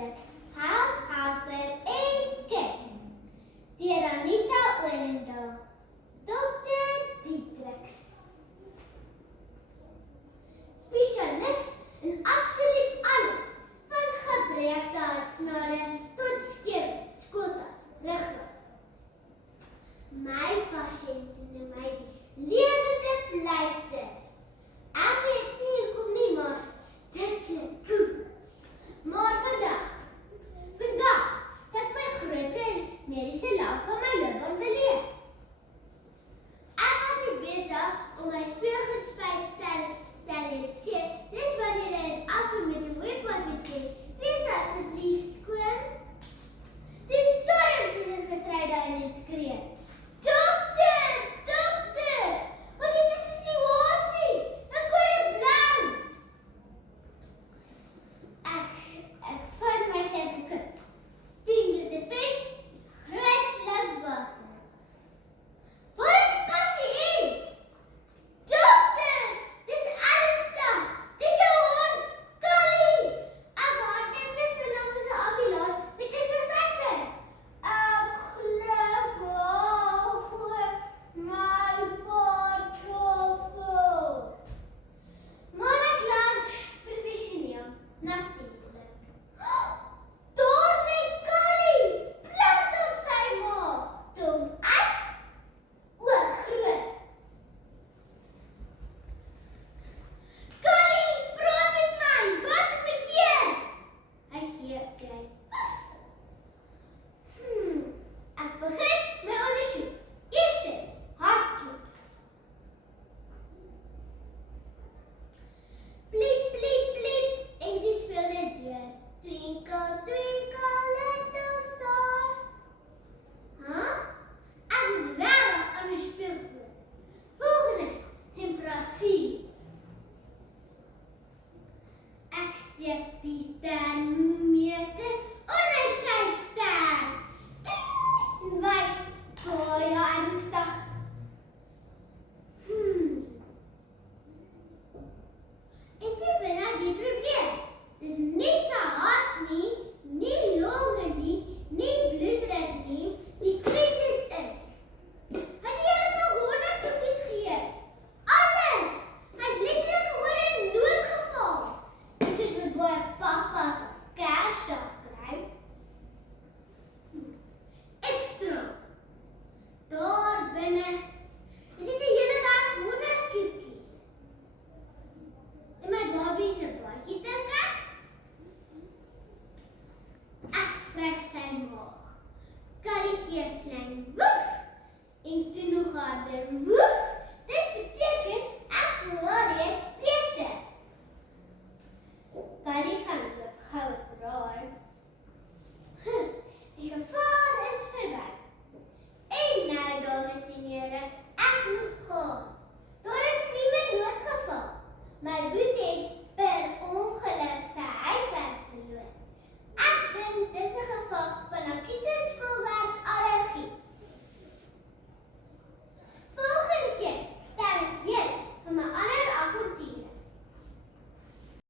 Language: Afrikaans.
Dietrich helper en kind. Deur Anita Orendaal. Dr. Dietrich. Spesialis in absoluut alles, van gebreekte hartsnare tot skewe skotas ruggraat. My pasiënte noem my die lewende pleister. Ek weet nie hoekom nie, maar dit klink goed. Maar vandag het my grootste mediese lamp van my loopbaan beleef. Ek was nie besig om my speelgoedspyt steriliseer. Dis wanneer hy in afval met 'n webpad moet sê, wees asseblief skoon. Die storms het in getry daar en skree. Dokter! Dokter! Want dit is 'n situasie. Ek word blou. Ek vat myself gekip. Ping dit pen. Groot sluk water. Waar is die pasiënt? Dokter! Dis ernstig. Dis 'n hond. Callie! Ek word net te vind om soos 'n ambulans met 'n verseker. Ek glo voor my portofel. Maar ek land professioneel, natuurlijk. Daar lê Callie, plat op sy maag. Dom uit, oog groot. Callie, praat met my, wat bekeer? Hy gee 'n klein puff. Ek begin my ondersoek. Eerstens, hartklop. Pliep, pliep, pliep, en die speel net weer. Twinkle, twinkle, little star. Ek moet regtig aan die speel gooi. Volgende, temperatuur. Ek steek die termometer onder sy ster. En wys baie ernstig. En toe vind ek die probleem. Dis nie sy hart nie,